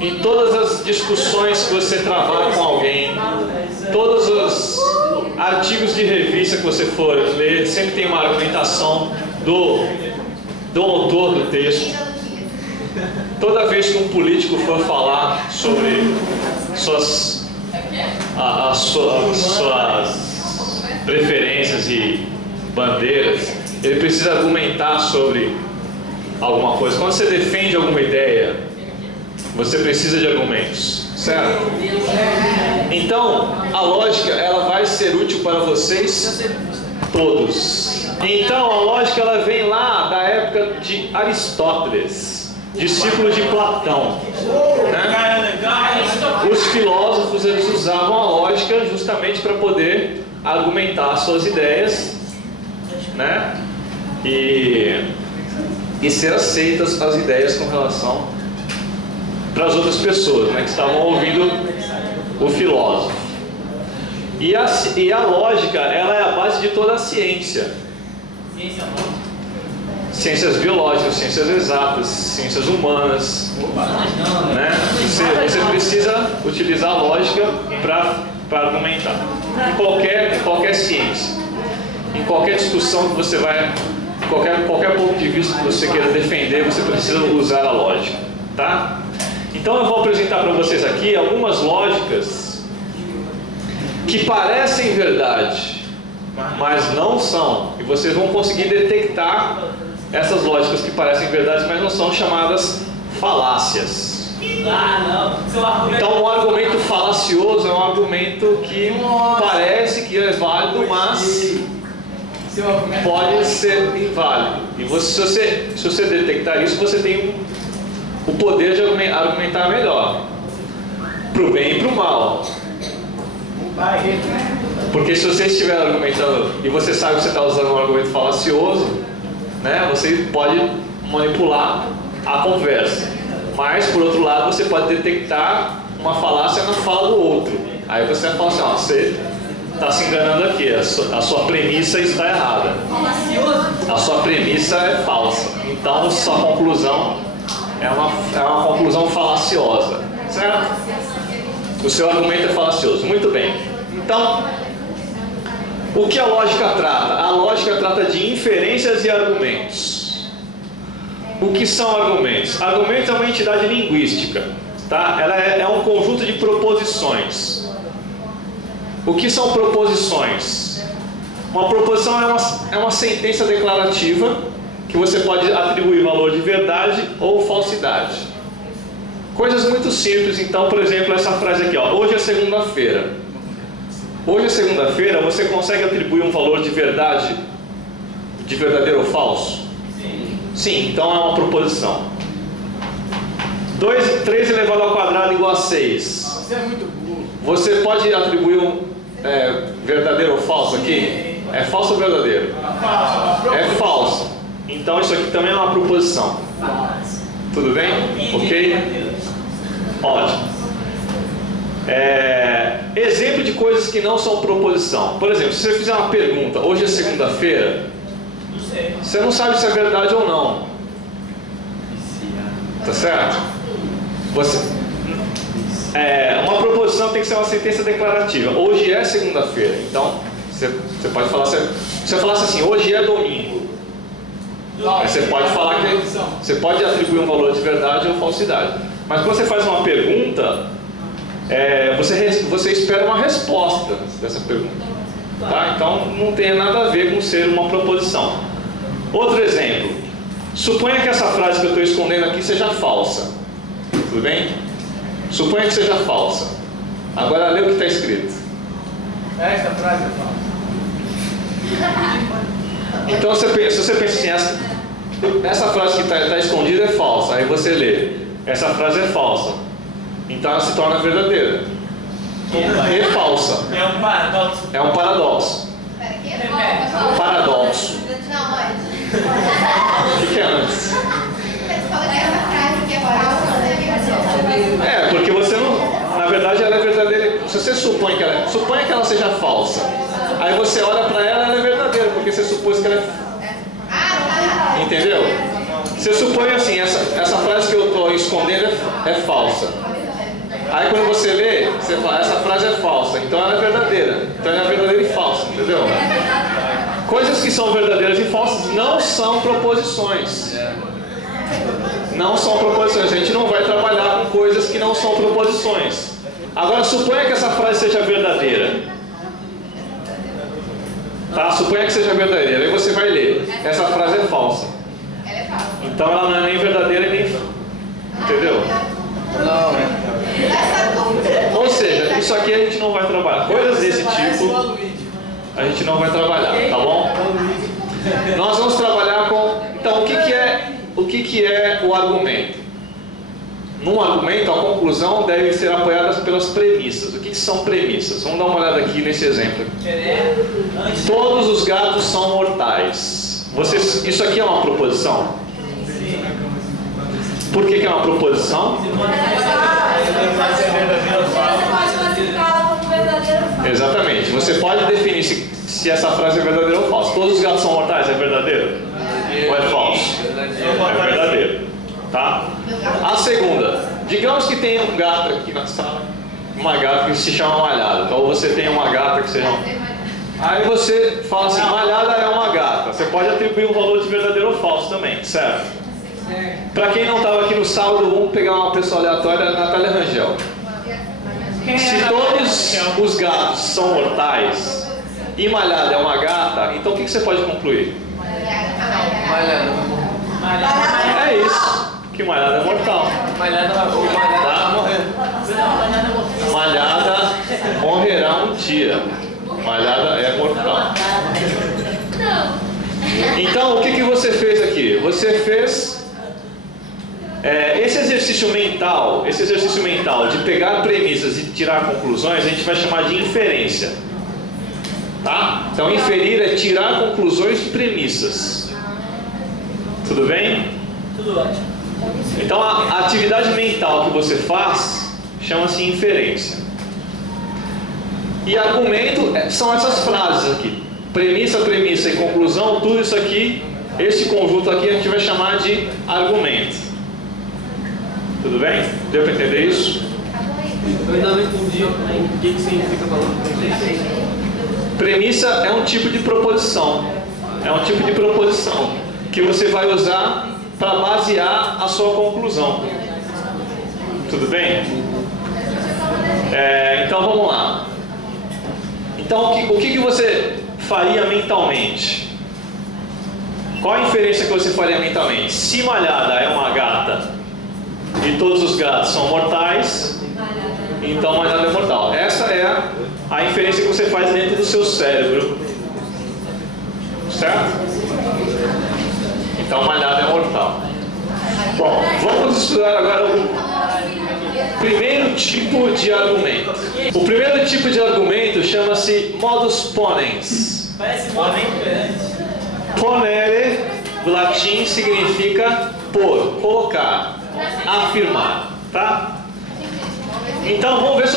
em todas as discussões que você travar com alguém, todos os artigos de revista que você for ler, sempre tem uma argumentação do autor do texto. Toda vez que um político for falar sobre suas preferências e bandeiras, ele precisa argumentar sobre alguma coisa. Quando você defende alguma ideia, você precisa de argumentos, certo? Então, a lógica, ela vai ser útil para vocês todos. Então, a lógica, ela vem lá da época de Aristóteles, discípulo de Platão, né? Os filósofos, eles usavam a lógica justamente para poder argumentar suas ideias, né? E ser aceitas as ideias com relação para as outras pessoas, né, que estavam ouvindo o filósofo. E a lógica, ela é a base de toda a ciência. Ciências biológicas, ciências exatas, ciências humanas, né? Você precisa utilizar a lógica para argumentar. Em qualquer ciência, em qualquer discussão que você vai, qualquer ponto de vista que você queira defender, você precisa usar a lógica, tá? Então eu vou apresentar para vocês aqui algumas lógicas que parecem verdade, mas não são. E vocês vão conseguir detectar essas lógicas que parecem verdade, mas não são, chamadas falácias. Então um argumento falacioso é um argumento que parece que é válido, mas pode ser inválido. E se você detectar isso, você tem o poder de argumentar melhor, para o bem e para o mal. Porque se você estiver argumentando e você sabe que você está usando um argumento falacioso, né, você pode manipular a conversa. Mas, por outro lado, você pode detectar uma falácia na fala do outro. Aí você vai falar assim, ó, você está se enganando aqui, a sua premissa está errada. A sua premissa é falsa. Então, sua conclusão é uma conclusão falaciosa, certo? O seu argumento é falacioso. Muito bem. Então, o que a lógica trata? A lógica trata de inferências e argumentos. O que são argumentos? Argumentos é uma entidade linguística, tá? Ela é um conjunto de proposições. O que são proposições? Uma proposição é uma sentença declarativa que você pode atribuir valor de verdade ou falsidade. Coisas muito simples. Então, por exemplo, essa frase aqui, ó, hoje é segunda-feira. Hoje é segunda-feira, você consegue atribuir um valor de verdade, de verdadeiro ou falso? Sim, então é uma proposição. 3 elevado ao quadrado igual a 6. Você é muito burro. Você pode atribuir um verdadeiro ou falso aqui? É falso ou verdadeiro? É falso. Então isso aqui também é uma proposição. Tudo bem? Ok? Ótimo. Exemplo de coisas que não são proposição. Por exemplo, se você fizer uma pergunta, hoje é segunda-feira, você não sabe se é verdade ou não. Tá certo? Uma proposição tem que ser uma sentença declarativa. Hoje é segunda-feira. Então, você pode falar, se você falasse assim, hoje é domingo. Aí você pode falar que você pode atribuir um valor de verdade ou falsidade. Mas quando você faz uma pergunta, você espera uma resposta dessa pergunta, tá? Então não tem nada a ver com ser uma proposição. Outro exemplo: suponha que essa frase que eu estou escondendo aqui seja falsa. Tudo bem? Suponha que seja falsa. Agora lê o que está escrito. Esta frase é falsa. Então se você pensa assim, essa frase que está escondida é falsa. Aí você lê, essa frase é falsa. Então ela se torna verdadeira. E falsa. É um paradoxo. É um paradoxo. Paradoxo. O que é antes? Porque você não... Na verdade ela é verdadeira. Se você supõe que ela seja falsa, aí você olha para ela é verdadeira, porque você supôs que ela é... Entendeu? Você supõe assim, essa frase que eu estou escondendo é falsa. Aí quando você lê, você fala, essa frase é falsa, então ela é verdadeira. Então ela é verdadeira e falsa, entendeu? Coisas que são verdadeiras e falsas não são proposições. Não são proposições. A gente não vai trabalhar com coisas que não são proposições. Agora suponha que essa frase seja verdadeira. Tá? Suponha que seja verdadeira. Aí você vai ler. Essa frase é falsa. Então ela não é nem verdadeira nem... Entendeu? Não, Ou seja, isso aqui a gente não vai trabalhar. Coisas desse tipo a gente não vai trabalhar, tá bom? Nós vamos trabalhar com... Então, o que é o argumento? Num argumento, a conclusão deve ser apoiada pelas premissas. O que são premissas? Vamos dar uma olhada aqui nesse exemplo. Todos os gatos são mortais. Isso aqui é uma proposição? Por que é uma proposição? Exatamente. Você pode definir se essa frase é verdadeira ou falsa. Todos os gatos são mortais, é verdadeiro? Ou é falso? É verdadeiro. Tá? A segunda. Digamos que tem um gato aqui na sala, uma gata que se chama Malhada. Então você tem uma gata que seja... Aí você fala assim, Malhada é uma gata. Você pode atribuir um valor de verdadeiro ou falso também, certo? Para quem não estava aqui no sábado, vamos pegar uma pessoa aleatória, Natália Rangel. Se todos os gatos são mortais e Malhada é uma gata, então o que você pode concluir? É isso, que Malhada é mortal. Malhada morrerá um dia. Malhada é mortal. Então o que você fez aqui? Você fez esse exercício mental de pegar premissas e tirar conclusões, a gente vai chamar de inferência. Tá? Então inferir é tirar conclusões de premissas. Tudo bem? Tudo ótimo. Então a atividade mental que você faz chama-se inferência. E argumento são essas frases aqui. Premissa, premissa e conclusão, tudo isso aqui, esse conjunto aqui a gente vai chamar de argumento. Tudo bem? Deu para entender isso? Eu ainda não entendi o que significa valor de premissa. Premissa é um tipo de proposição. É um tipo de proposição que você vai usar para basear a sua conclusão. Tudo bem? Então vamos lá. Então o que você faria mentalmente? Qual a inferência que você faria mentalmente? Se Malhada é uma gata e todos os gatos são mortais, então Malhada é mortal. Essa é a inferência que você faz dentro do seu cérebro. Certo? Então Malhada é mortal. Bom, vamos estudar agora o primeiro tipo de argumento. O primeiro tipo de argumento chama-se modus ponens. Parece homem grande. Ponere, do latim, significa pôr, colocar, afirmar, tá? Então vamos ver se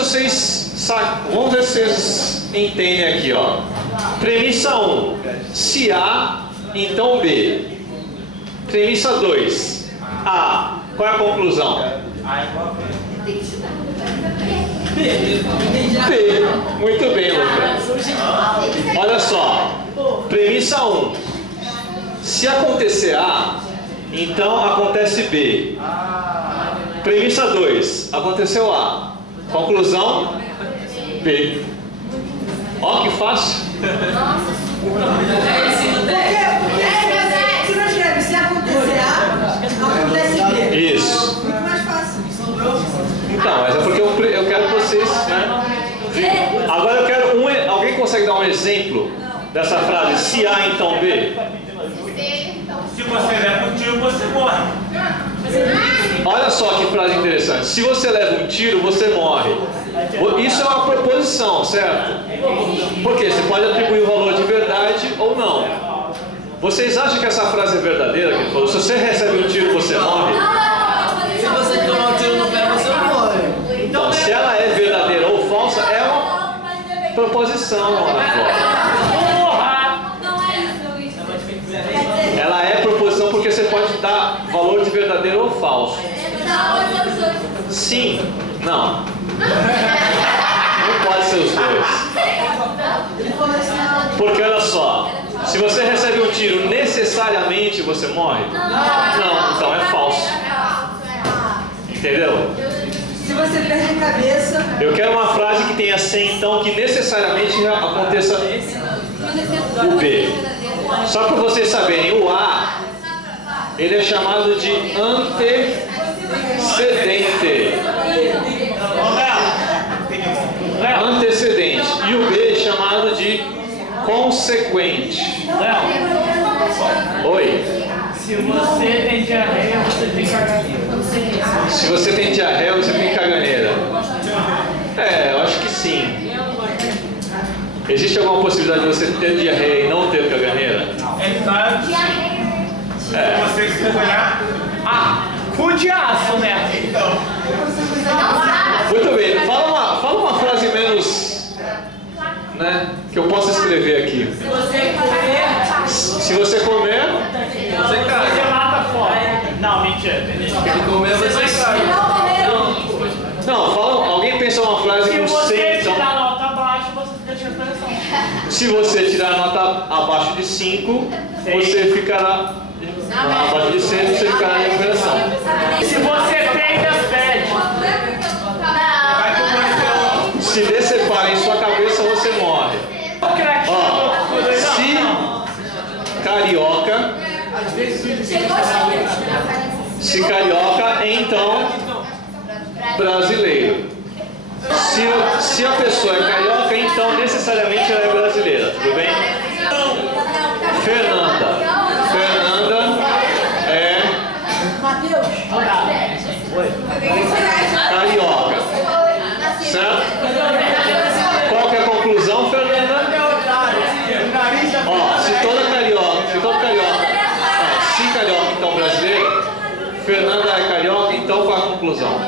vocês entendem aqui, ó. Premissa 1. Se A, então B. Premissa 2. A. Qual é a conclusão? B. Muito bem, Lucas. Olha só. Premissa 1. Se acontecer A, então acontece B. Premissa 2. Aconteceu A. Conclusão? B. Ó, que fácil. Se acontecer A, acontece B. Isso. Muito mais fácil. Então, mas é porque eu quero que vocês, né? Agora eu quero alguém consegue dar um exemplo dessa frase? Se A, então B? Se você leva um tiro, você morre. Olha só que frase interessante. Se você leva um tiro, você morre. Isso é uma proposição, certo? Porque você pode atribuir o valor de verdade ou não. Vocês acham que essa frase é verdadeira? Que ele falou, se você recebe um tiro, você morre? Se você tomar um tiro no pé, você morre. Então, se ela é verdadeira ou falsa, é uma proposição, Ana Flora. Ela é proposição porque você pode dar valor de verdadeiro ou falso. Sim, não. Não pode ser os dois. Porque olha só, se você recebe um tiro, necessariamente você morre? Não, então é falso. Entendeu? Se você perde a cabeça... Eu quero uma frase que tenha sem, então, que necessariamente aconteça o B. Só para vocês saberem, o A, ele é chamado de antecedente. Antecedente. E o B é chamado de consequente. Oi. Se você tem diarreia, você tem caganeira. Se você tem diarreia, você tem caganeira. Eu acho que sim. Existe alguma possibilidade de você ter diarreia e não ter caganeira? É claro. Você se recuperar? Cu de aço, né? Então. Muito bem. Fala uma frase menos, né, que eu possa escrever aqui. Se você comer, você mata fora. Não, mentira. Se comer, você cai. Não, alguém pensou uma frase com 100, então... Se você tirar nota abaixo, você fica de recuperação. Se você tirar a nota abaixo de 5, você ficará... Abaixo de 6, você ficará em recuperação. Se você tem as pés, se deceparem em sua cabeça, você morre. Ó, se carioca... Se carioca, então brasileiro. Se a pessoa é carioca, então necessariamente ela é brasileira, tudo bem? Fernanda é carioca, certo? Qual que é a conclusão, Fernanda? Ó, se carioca, então brasileiro, Fernanda é carioca, então qual a conclusão?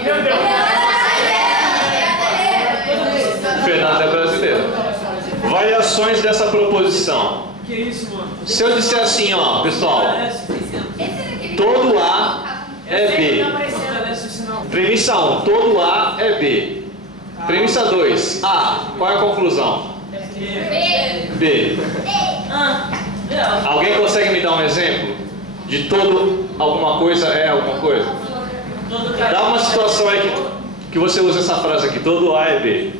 Fernanda é brasileira. Variações dessa proposição. Se eu disser assim, ó, pessoal, todo A é B. Premissa 1, todo A é B. Premissa 2, A, qual é a conclusão? B. Alguém consegue me dar um exemplo? De todo alguma coisa é alguma coisa? Dá uma situação aí que você usa essa frase aqui, todo A é B.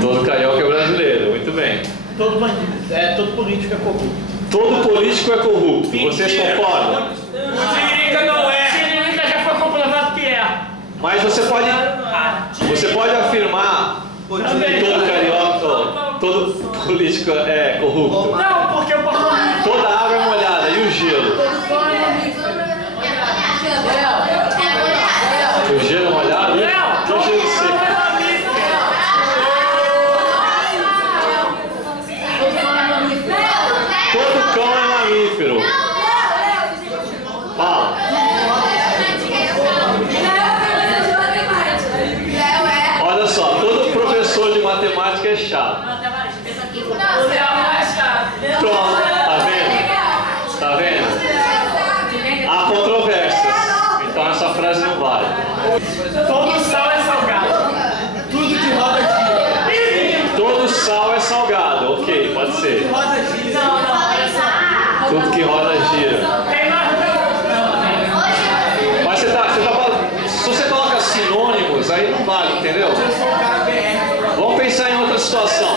Todo carioca é brasileiro, muito bem. Todo bandido, todo político é corrupto. Todo político é corrupto, vocês concordam? O Tiririca não é. O Tiririca já foi comprovado que é. Mas você pode afirmar que todo carioca, todo político é corrupto? Não, porque o parlamento... Toda água é molhada, e o gelo? O gelo é molhado? Não, o gelo seco. Todo cão é mamífero. Fala. Olha só, todo professor de matemática é chato. Pronto, tá vendo? Tá vendo? Há controvérsias. Então essa frase não vale. Todo sal é salgado. Tudo que roda gira. Todo sal é salgado. Ok, pode ser. Tudo que roda gira. Mas se você coloca sinônimos, aí não vale, entendeu? Vamos pensar em outra situação.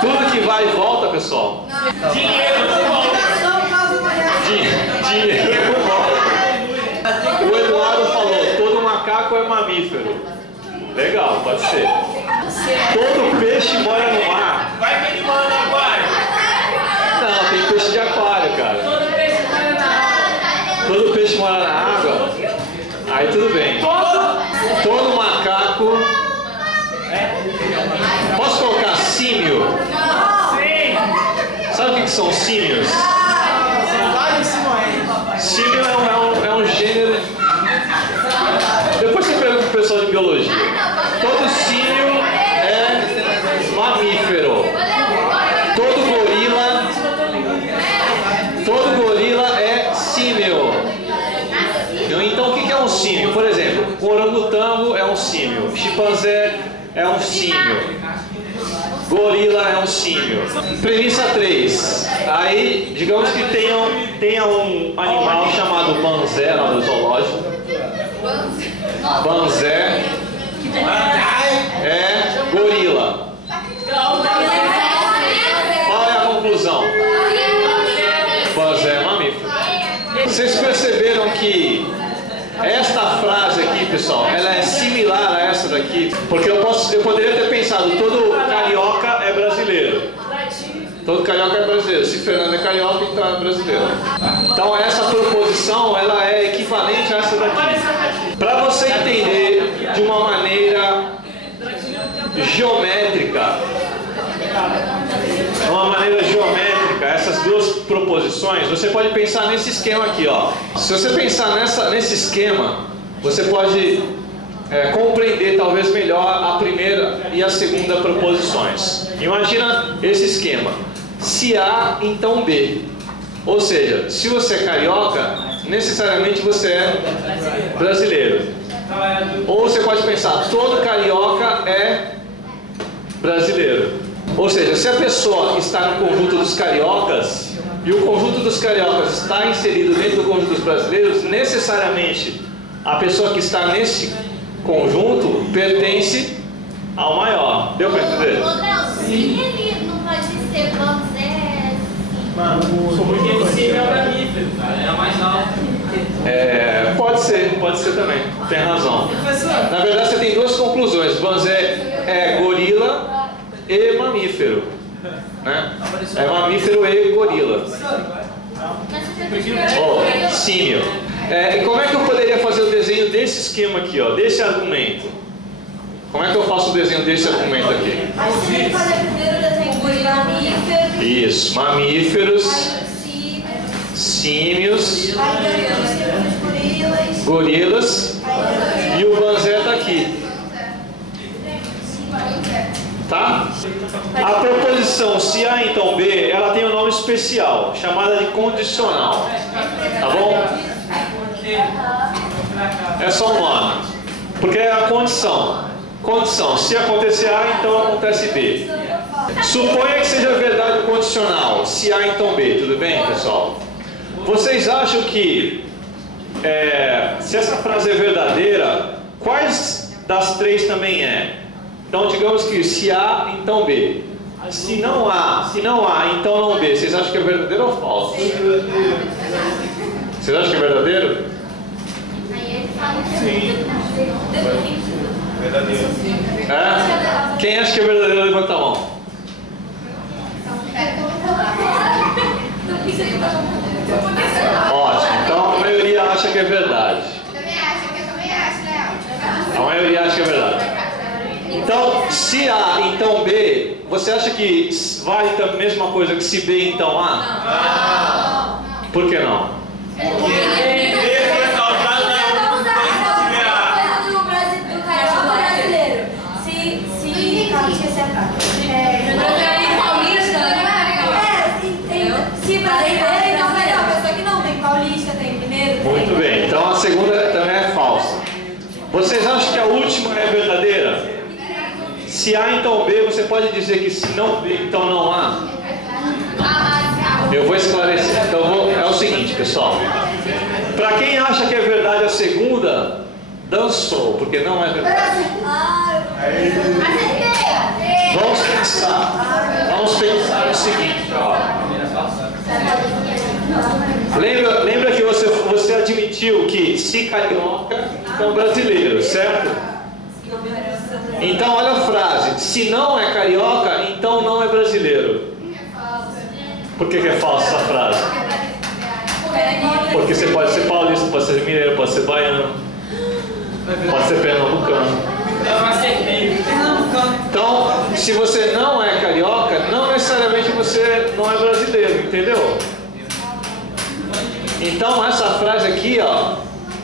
Tudo que vai e volta, pessoal. Dinheiro não volta. Dinheiro não volta. O Eduardo falou, todo macaco é mamífero. Legal, pode ser. Todo peixe mora no mar. Vai que ele mora no aquário. Não, tem peixe de aquário, cara. Todo peixe mora na água. Aí tudo bem. Todo macaco. Posso colocar símio? Sim. Sabe o que são símios? Símio é um gênero. Depois você pergunta pro pessoal de biologia. Todo símio é mamífero. Todo gorila é símio. chimpanzé é um símio. Gorila é um símio. Premissa 3. Aí, digamos que tenha um animal chamado banzé lá no zoológico. Banzé é gorila. Qual é a conclusão? Banzé é mamífero. Vocês perceberam que esta frase aqui, pessoal, ela é similar a essa daqui? Porque eu poderia ter pensado, todo carioca é brasileiro. Todo carioca é brasileiro. Se Fernando é carioca, então é brasileiro. Então essa proposição, ela é equivalente a essa daqui. Para você entender de uma maneira geométrica, essas duas proposições, você pode pensar nesse esquema aqui, ó. Se você pensar nesse esquema, você pode compreender talvez melhor a primeira e a segunda proposições. Imagina esse esquema: se A, então B. Ou seja, se você é carioca, necessariamente você é brasileiro. Ou você pode pensar, todo carioca é brasileiro. Ou seja, se a pessoa está no conjunto dos cariocas e o conjunto dos cariocas está inserido dentro do conjunto dos brasileiros, necessariamente a pessoa que está nesse conjunto pertence ao maior. Deu para entender? Sim, ele não pode ser banzé. Porque o símio é o mamífero, cara, é a mais alta. Pode ser também. Tem razão. Na verdade, você tem duas conclusões. Banzé é gorila e mamífero, né? É mamífero e gorila. Símio. E como é que eu poderia fazer o desenho desse esquema aqui, ó, desse argumento? Como é que eu faço o desenho desse argumento aqui? Mas você tem que fazer primeiro o desenho de mamíferos. Isso, mamíferos, símios, gorilas, e o banzé está aqui. Tá? A proposição se A então B, ela tem um nome especial, chamada de condicional. Tá bom? É só um nome. Porque é a condição. Condição, se acontecer A, então acontece B. Suponha que seja verdade o condicional, se A então B, tudo bem, pessoal? Vocês acham que, se essa frase é verdadeira, quais das três também é? Então, digamos que se A, então B. Se não A, então não B. Vocês acham que é verdadeiro ou falso? Vocês acham que é verdadeiro? Sim. Verdadeiro. Quem acha que é verdadeiro, levanta a mão. Ótimo, então a maioria acha que é verdade. A maioria acha que é verdade. Então, se A, então B, você acha que vale a mesma coisa que se B, então A? Não. Por que não? Muito bem, então a segunda também é falsa. Vocês acham que a última é verdadeira? Se A, então B, você pode dizer que se não B, então não A? Eu vou esclarecer. Então é o seguinte, pessoal. Para quem acha que é verdade a segunda, dançou, porque não é verdade. Vamos pensar o seguinte, ó. Lembra que você admitiu que se carioca, então brasileiro, certo? Então olha a frase: se não é carioca, então não é brasileiro. Por que é falsa essa frase? Porque você pode ser paulista, pode ser mineiro, pode ser baiano, pode ser pernambucano. Então, se você não é carioca, não necessariamente você não é brasileiro, entendeu? Então essa frase aqui, ó,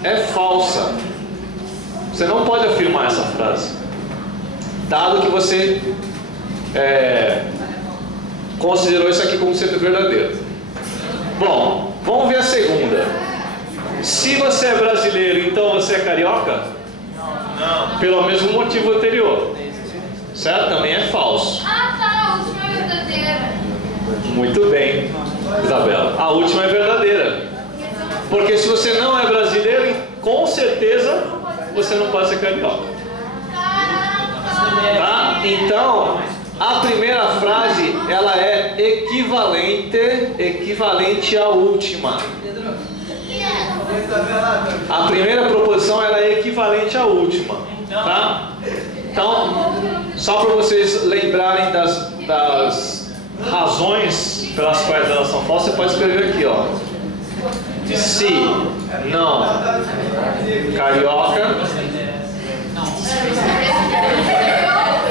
é falsa. Você não pode afirmar essa frase, dado que você considerou isso aqui como sendo verdadeiro. Bom, vamos ver a segunda. Se você é brasileiro, então você é carioca? Não. Pelo mesmo motivo anterior. Certo? Também é falso. Ah, tá. A última é verdadeira. Muito bem, Isabela. A última é verdadeira. Porque se você não é brasileiro, com certeza você não pode ser carioca. Tá? Então, a primeira frase, ela é equivalente à última. A primeira proposição, ela é equivalente à última. Tá? Então, só para vocês lembrarem das razões pelas quais elas são falsas, você pode escrever aqui, ó. Se não carioca,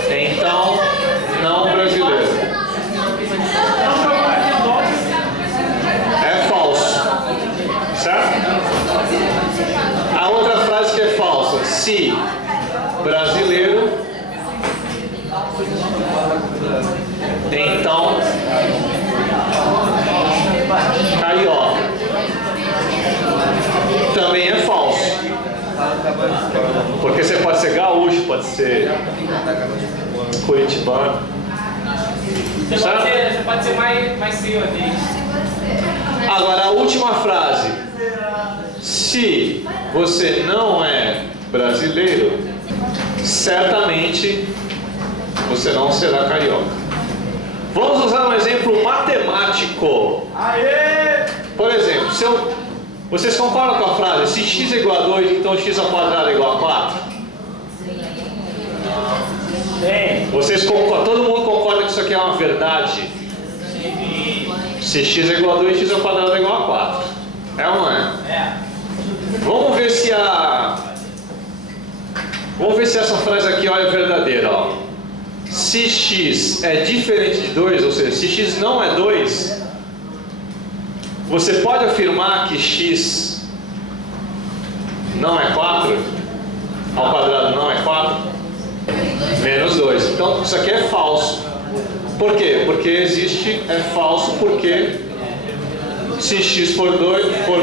então não brasileiro. É falso. Certo? A outra frase que é falsa. Se brasileiro, então carioca. Também é falso. Porque você pode ser gaúcho, pode ser curitibano. Você pode ser mais senhorês. Agora, a última frase. Se você não é brasileiro, certamente você não será carioca. Vamos usar um exemplo matemático. Aê! Por exemplo, vocês concordam com a frase? Se x é igual a 2, então x ao quadrado é igual a 4? Sim. Vocês concordam? Todo mundo concorda que isso aqui é uma verdade? Se x é igual a 2, x ao quadrado é igual a 4. É ou não é? É. Vamos ver se essa frase aqui ó, é verdadeira. Ó. Se x é diferente de 2, ou seja, se x não é 2, você pode afirmar que x não é 4? Ao quadrado não é 4? Menos 2. Então isso aqui é falso. Por quê? Porque é falso porque se x for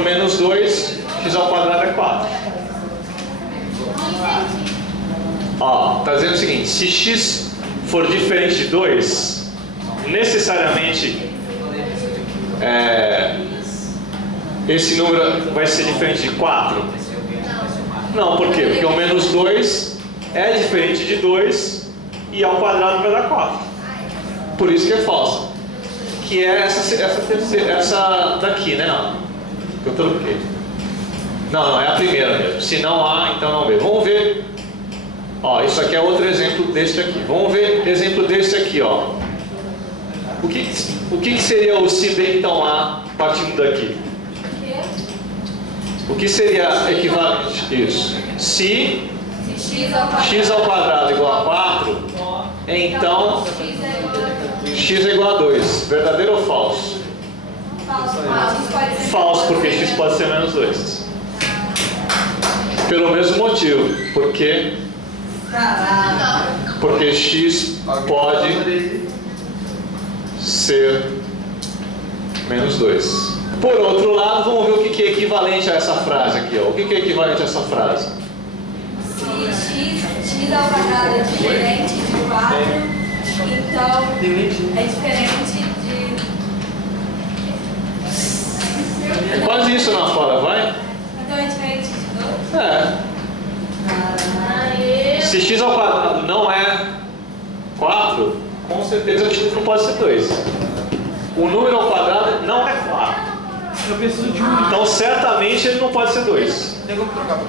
menos 2, x ao quadrado é 4. Ó, tá dizendo o seguinte, se x for diferente de 2, necessariamente esse número vai ser diferente de 4? Não, por quê? Porque o menos 2 é diferente de 2 e ao quadrado vai dar 4. Por isso que é falso. Que é essa daqui, né? Não, que eu troquei. Não, é a primeira mesmo. Se não há, então não vê. Vamos ver. Ó, isso aqui é outro exemplo deste aqui. Vamos ver exemplo deste aqui, ó. O que seria o se bem então há partindo daqui? O que seria equivalente? Isso. Se x ao quadrado igual a 4, então x é igual a 2. Verdadeiro ou falso? Falso, porque x pode ser menos 2. Pelo mesmo motivo. Porque x pode ser menos 2. Por outro lado, vamos ver o que é equivalente a essa frase aqui. Ó. O que é equivalente a essa frase? Se x ao quadrado é diferente de 4, então é diferente de... Quase isso na fala, vai? Então é diferente de 2? É. Se x ao quadrado não é 4, com certeza o x não pode ser 2. O número ao quadrado não é 4. Eu preciso de um. Então certamente ele não pode ser 2. Tem como trocar?